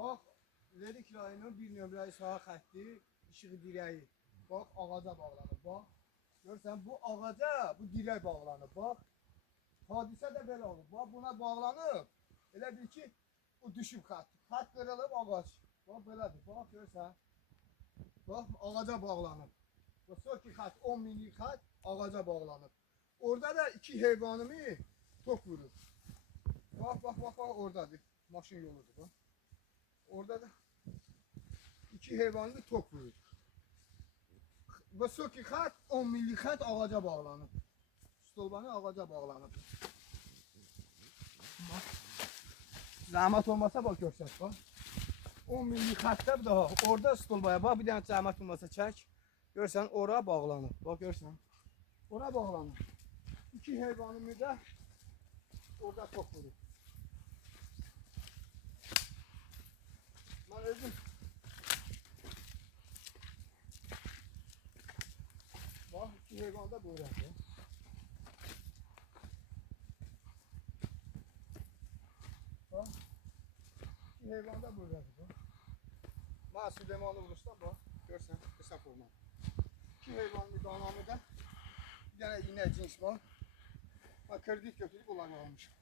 Bax, Lerik rayonunun bir nömrəli saha xətti, işığı dirəyi. Bax, ağaca bağlanıb, bax. Görürsən, bu ağaca, bu dirək bağlanıb, bax. Hadisə də belə olub, bax, buna bağlanıb. Elə bil ki, o düşüb xətt. Xətt qırılıb, ağac. Bax, belədir, bax, görürsən. Bax, ağaca bağlanıb. Bax, sökü xətt, 10 minlik xətt ağaca bağlanıb. Orada da iki heyvanımı tok vurur. Bax, bax, bax, bax, oradadır. Maşın yoludur, bax. Orada da iki heyvanımı tok vurur. Bu sökü xətt, 10 minlik xətt ağaca bağlanıb. Stolbanı ağaca bağlanıb. Bax. Zəhmət olmasa bax, görsək, bax. 10 minlik xəttə bir daha orada stolbaya bax, bir dənə zəhmət olmasa çək. Görsən, ora bağlanıb. Bax, görsən. Ora bağlanıb. İki heyvanımı da orada tok vurur. Ben özüm bak, iki heyvan da böyle. Bak, iki heyvan da böyle. Ben Süleyman'ı vuruştan bak, görsen hesap olmaz. İki heyvan bir danamı da bir tane yine cins var. Ben kredit götürüp bunları almışım.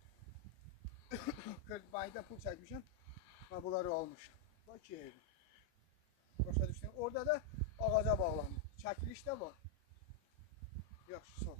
Kredit bankdan pul çekmişim. Ben bunları almışım. Bak, iki heyvan. Başa düştün. Orada da ağaca bağlandı. Çəkiliş də var. Yaxşı, sağ ol.